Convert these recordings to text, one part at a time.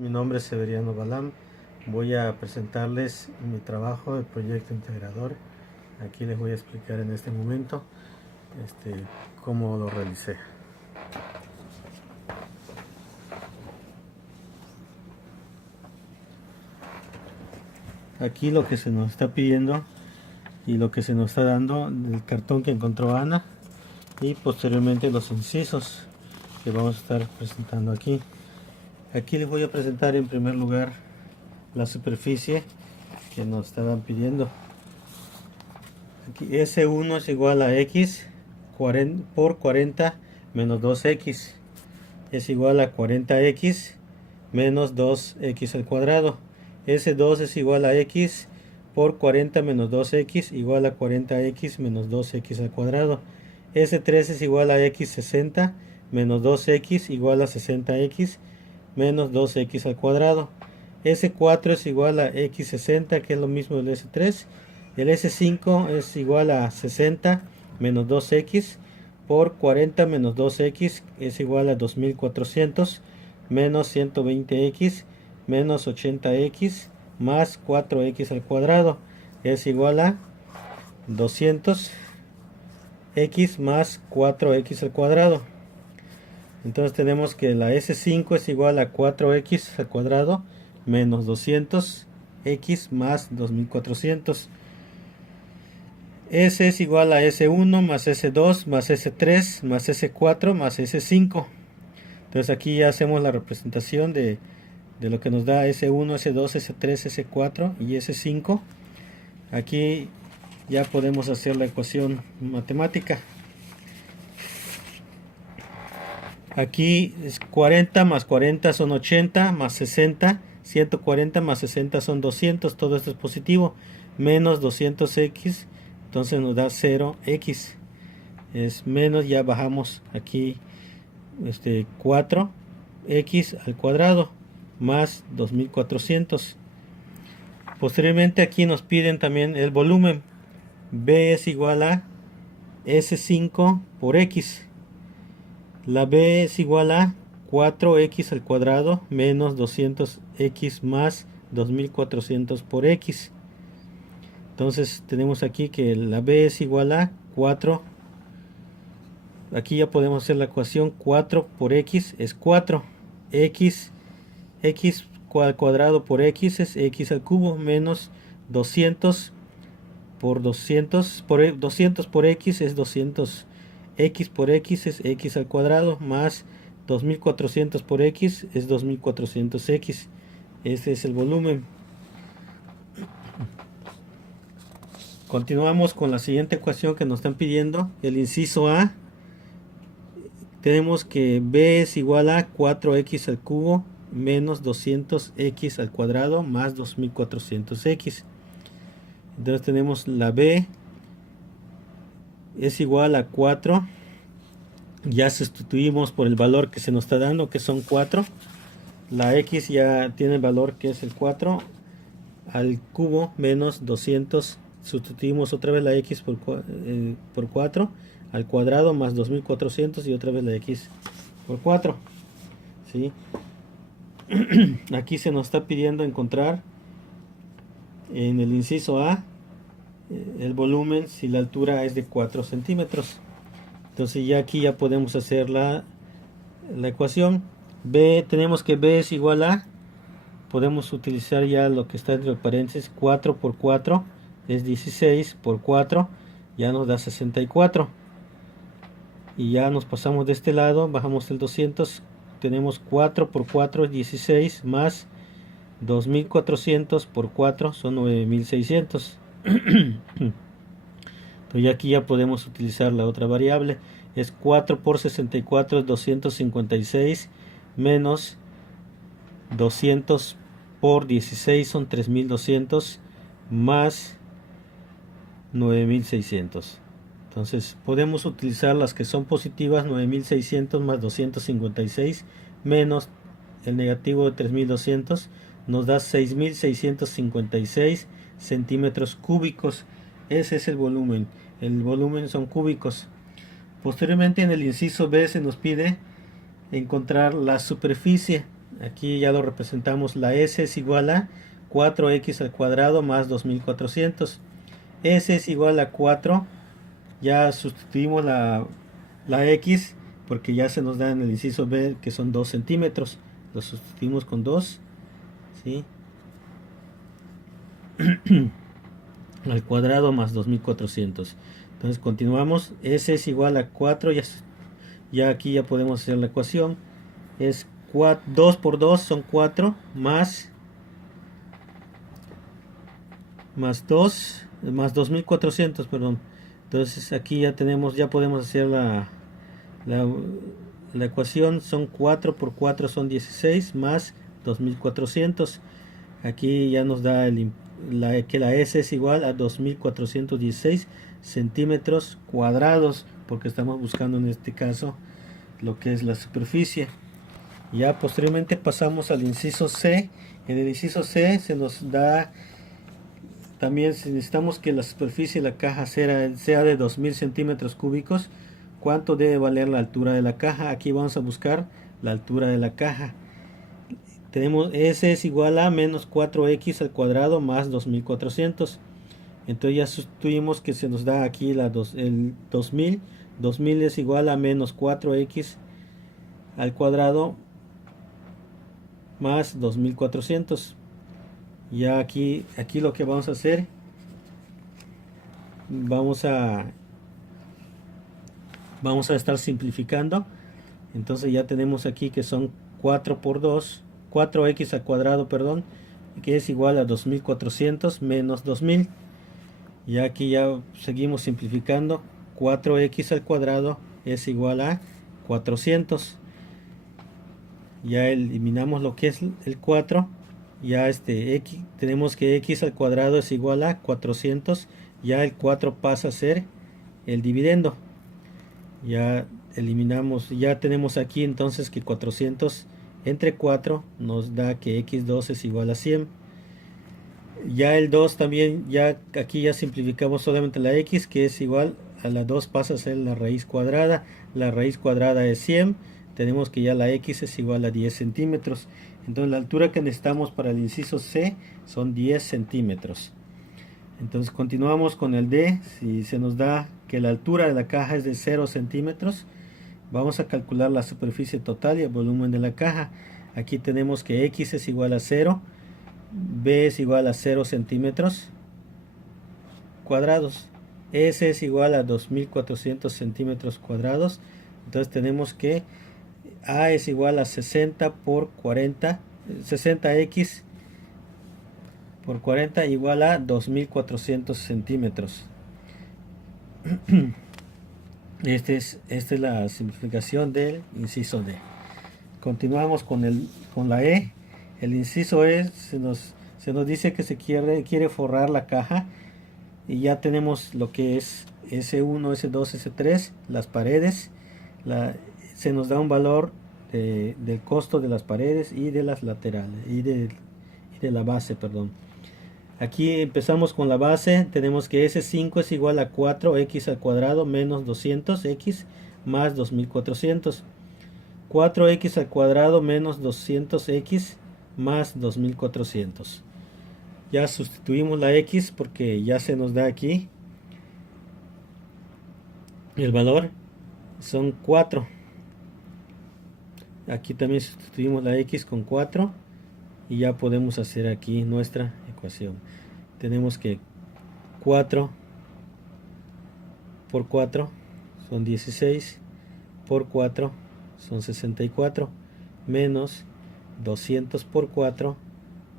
Mi nombre es Severiano Balam. Voy a presentarles mi trabajo de proyecto integrador. Aquí les voy a explicar en este momento cómo lo realicé. Aquí lo que se nos está pidiendo y lo que se nos está dando, el cartón que encontró Ana y posteriormente los incisos que vamos a estar presentando aquí. Aquí les voy a presentar en primer lugar la superficie que nos estaban pidiendo. Aquí S1 es igual a X por 40 menos 2X es igual a 40X menos 2X al cuadrado. S2 es igual a X por 40 menos 2X igual a 40X menos 2X al cuadrado. S3 es igual a X 60 menos 2X igual a 60X menos 2X al cuadrado. S4 es igual a X 60, que es lo mismo del S3. El S5 es igual a 60 menos 2X por 40 menos 2X es igual a 2400 menos 120X menos 80X más 4X al cuadrado es igual a 200X más 4X al cuadrado. Entonces tenemos que la S5 es igual a 4X al cuadrado menos 200X más 2400. S es igual a S1 más S2 más S3 más S4 más S5. Entonces aquí ya hacemos la representación de lo que nos da S1, S2, S3, S4 y S5. Aquí ya podemos hacer la ecuación matemática. Aquí es 40 más 40 son 80 más 60, 140 más 60 son 200, todo esto es positivo, menos 200X, entonces nos da 0X, es menos, ya bajamos aquí 4X al cuadrado más 2400. Posteriormente aquí nos piden también el volumen. B es igual a S5 por X. La B es igual a 4X al cuadrado menos 200X más 2400 por X. Entonces tenemos aquí que la B es igual a 4. Aquí ya podemos hacer la ecuación. 4 por X es 4. X al cuadrado por X es X al cubo menos 200 por 200 por X es 200. X por X es X al cuadrado más 2400 por X es 2400X. Este es el volumen. Continuamos con la siguiente ecuación que nos están pidiendo. El inciso A. Tenemos que B es igual a 4X al cubo menos 200X al cuadrado más 2400X. Entonces tenemos la B es igual a 4. Ya sustituimos por el valor que se nos está dando, que son 4. La X ya tiene el valor que es el 4 al cubo menos 200. Sustituimos otra vez la X por 4 al cuadrado más 2400 y otra vez la X por 4. ¿Sí? Aquí se nos está pidiendo encontrar en el inciso A el volumen si la altura es de 4 centímetros. Entonces ya aquí ya podemos hacer la ecuación. B, tenemos que B es igual a, podemos utilizar ya lo que está entre paréntesis, 4 por 4 es 16 por 4, ya nos da 64. Y ya nos pasamos de este lado, bajamos el 200, tenemos 4 por 4 es 16 más 2400 por 4 son 9600. Entonces aquí ya podemos utilizar la otra variable, es 4 por 64 es 256 menos 200 por 16 son 3200 más 9600. Entonces podemos utilizar las que son positivas, 9600 más 256 menos el negativo de 3200 nos da 6656 centímetros cúbicos. Ese es el volumen. El volumen son cúbicos. Posteriormente en el inciso B se nos pide encontrar la superficie. aquí ya lo representamos. La S es igual a 4x al cuadrado más 2400. S es igual a 4. Ya sustituimos la X porque ya se nos da en el inciso B que son 2 centímetros. Lo sustituimos con 2, ¿sí? Al cuadrado más 2400. Entonces continuamos. S es igual a 4. Ya aquí ya podemos hacer la ecuación. Es 2 por 2 son 4 más 2 más 2400, perdón. Entonces aquí ya tenemos, ya podemos hacer la, la ecuación. Son 4 por 4 son 16 más 2400. Aquí ya nos da que la S es igual a 2416 centímetros cuadrados, porque estamos buscando en este caso lo que es la superficie. Ya posteriormente pasamos al inciso C. En el inciso C se nos da también, si necesitamos que la superficie de la caja sea de 2000 centímetros cúbicos, ¿cuánto debe valer la altura de la caja? Aquí vamos a buscar la altura de la caja. Tenemos S es igual a menos 4x al cuadrado más 2400. Entonces ya sustituimos que se nos da aquí el 2000. 2000 es igual a menos 4x al cuadrado más 2400. Ya aquí lo que vamos a hacer, vamos a estar simplificando. Entonces ya tenemos aquí que son 4 por 2, 4x al cuadrado, perdón, que es igual a 2400 menos 2000. Y aquí ya seguimos simplificando. 4x al cuadrado es igual a 400. Ya eliminamos lo que es el 4. Ya x, tenemos que x al cuadrado es igual a 400. Ya el 4 pasa a ser el dividendo. Ya eliminamos, ya tenemos aquí entonces que 400 entre 4 nos da que x2 es igual a 100. Ya el 2 también, ya aquí ya simplificamos solamente la x, que es igual a la 2 pasa a ser la raíz cuadrada. La raíz cuadrada es 100. Tenemos que ya la x es igual a 10 centímetros. Entonces la altura que necesitamos para el inciso C son 10 centímetros. Entonces continuamos con el D. Si se nos da que la altura de la caja es de 0 centímetros, vamos a calcular la superficie total y el volumen de la caja. Aquí tenemos que x es igual a 0, B es igual a 0 centímetros cuadrados, S es igual a 2400 centímetros cuadrados. Entonces tenemos que A es igual a 60 por 40, 60x por 40 igual a 2400 centímetros. Esta es la simplificación del inciso D. Continuamos con la E. El inciso E se nos dice que se quiere forrar la caja, y ya tenemos lo que es S1, S2, S3, las paredes. Se nos da un valor del costo de las paredes y de las laterales y de la base, perdón. Aquí empezamos con la base. Tenemos que S5 es igual a 4x al cuadrado menos 200x más 2400. 4x al cuadrado menos 200x más 2400. Ya sustituimos la x porque ya se nos da aquí el valor, son 4. Aquí también sustituimos la x con 4 y ya podemos hacer aquí nuestra ecuación. Tenemos que 4 por 4 son 16, por 4 son 64, menos 200 por 4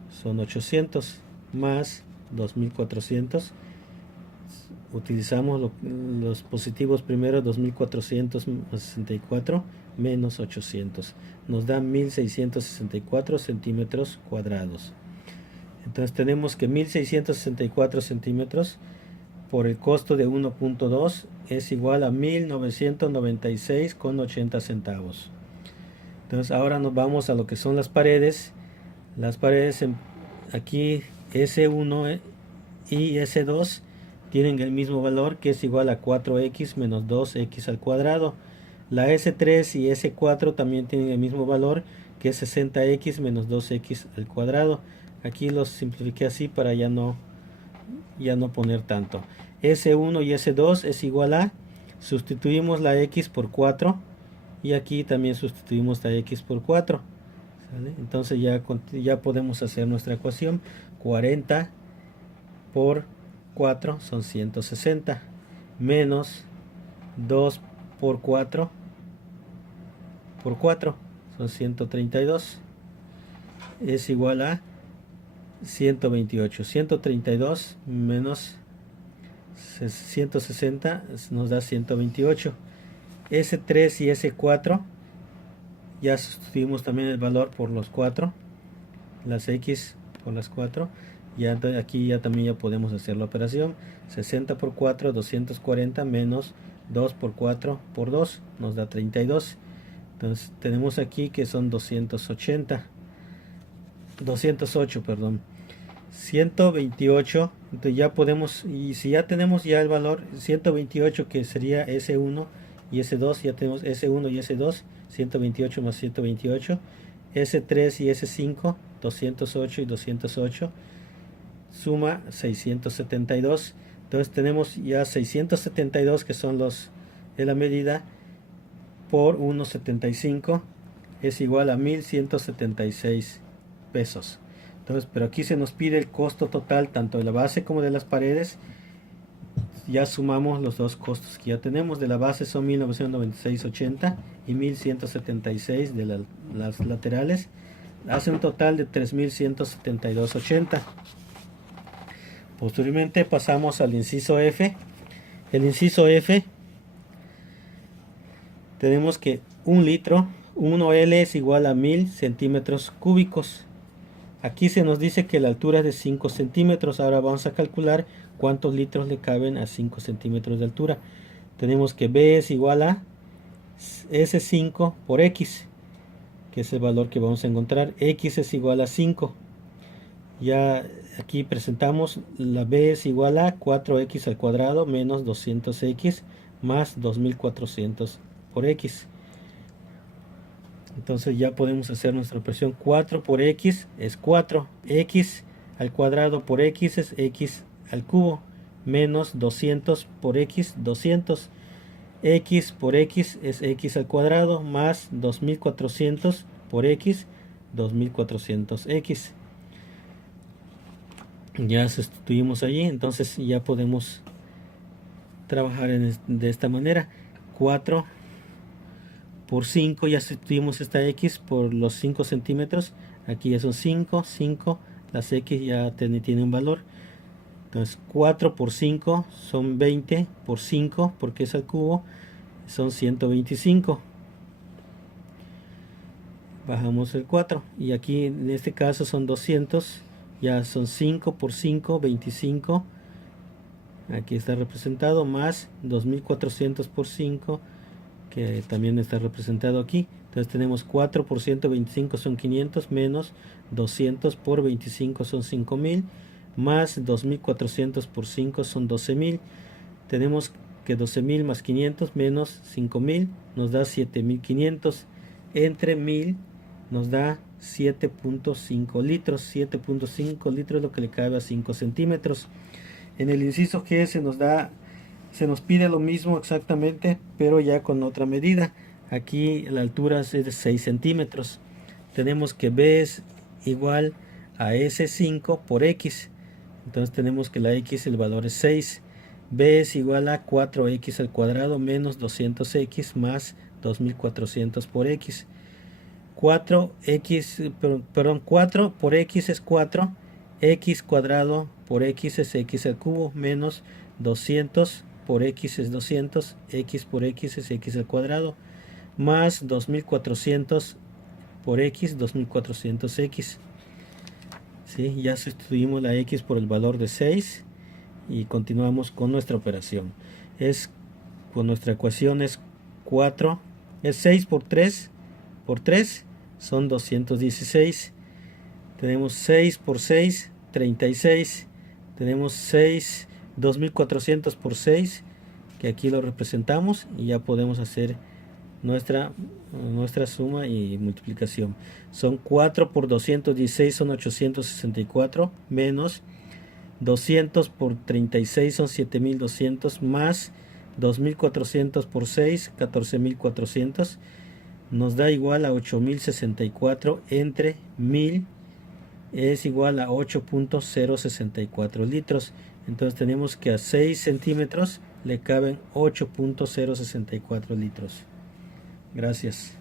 son 800, más 2400. Utilizamos los positivos primero. 2400 más 64 menos 800 nos da 1664 centímetros cuadrados. Entonces tenemos que 1664 centímetros por el costo de 1.2 es igual a 1996,80 centavos. Entonces ahora nos vamos a lo que son las paredes. Las paredes aquí S1 y S2 tienen el mismo valor, que es igual a 4x menos 2x al cuadrado. La S3 y S4 también tienen el mismo valor, que es 60x menos 2x al cuadrado. Aquí los simplifiqué así para ya no poner tanto. S1 y S2 es igual a, sustituimos la x por 4 y aquí también sustituimos la x por 4. ¿Sale? Entonces ya podemos hacer nuestra ecuación. 40 por 4 son 160, menos 2 por 4 son 132, es igual a 128. 132 menos 160 nos da 128. S3 y S4 ya sustituimos también el valor por los 4, las x por las 4. Ya aquí también ya podemos hacer la operación. 60 por 4, 240, menos 2 por 4 por 2 nos da 32. Entonces tenemos aquí que son 208, perdón. 128, entonces ya podemos, y si ya tenemos ya el valor 128, que sería S1 y S2, ya tenemos S1 y S2, 128 más 128, S3 y S5, 208 y 208, suma 672. Entonces tenemos ya 672 que son los de la medida por 1.75 es igual a 1176 pesos. Entonces, pero aquí se nos pide el costo total tanto de la base como de las paredes. Ya sumamos los dos costos que ya tenemos. De la base son 1996.80 y 1176 de las laterales. Hace un total de 3172.80. Posteriormente pasamos al inciso F. El inciso F, tenemos que 1 litro, 1L es igual a 1000 centímetros cúbicos. Aquí se nos dice que la altura es de 5 centímetros. Ahora vamos a calcular cuántos litros le caben a 5 centímetros de altura. Tenemos que B es igual a S5 por X, que es el valor que vamos a encontrar. X es igual a 5. Ya aquí presentamos la B es igual a 4x al cuadrado menos 200x más 2400 por X. Entonces ya podemos hacer nuestra operación. 4 por X es 4. X al cuadrado por X es X al cubo. Menos 200 por X, 200. X por X es X al cuadrado. Más 2400 por X, 2400X. Ya sustituimos allí. Entonces ya podemos trabajar de esta manera. 4 por 5, ya sustituimos esta X por los 5 centímetros. Aquí ya son 5, las X ya tienen un valor. Entonces 4 por 5 son 20 por 5, porque es al cubo, son 125. Bajamos el 4 y aquí en este caso son 200, ya son 5 por 5, 25. Aquí está representado, más 2400 por 5, que también está representado aquí. Entonces tenemos 4 por 125 son 500, menos 200 por 25 son 5000, más 2400 por 5 son 12000. Tenemos que 12000 más 500 menos 5000 nos da 7500. Entre 1000 nos da 7.5 litros. 7.5 litros es lo que le cabe a 5 centímetros. En el inciso G se nos pide lo mismo exactamente, pero ya con otra medida. Aquí la altura es de 6 centímetros. Tenemos que B es igual a S5 por X. Entonces tenemos que la X, el valor es 6. B es igual a 4X al cuadrado menos 200X más 2400 por X. 4 por X es 4. X cuadrado por X es X al cubo menos 200 por X es 200, X por X es X al cuadrado, más 2400 por X, 2400X. ¿Sí? Ya sustituimos la X por el valor de 6 y continuamos con nuestra operación. Con nuestra ecuación es 4, es 6 por 3 son 216. Tenemos 6 por 6, 36. Tenemos 6, 2400 por 6, que aquí lo representamos, y ya podemos hacer nuestra suma y multiplicación. Son 4 por 216 son 864, menos 200 por 36 son 7200, más 2400 por 6, 14400, nos da igual a 8064 entre 1000 es igual a 8.064 litros. Entonces tenemos que a 6 centímetros le caben 8.064 litros. Gracias.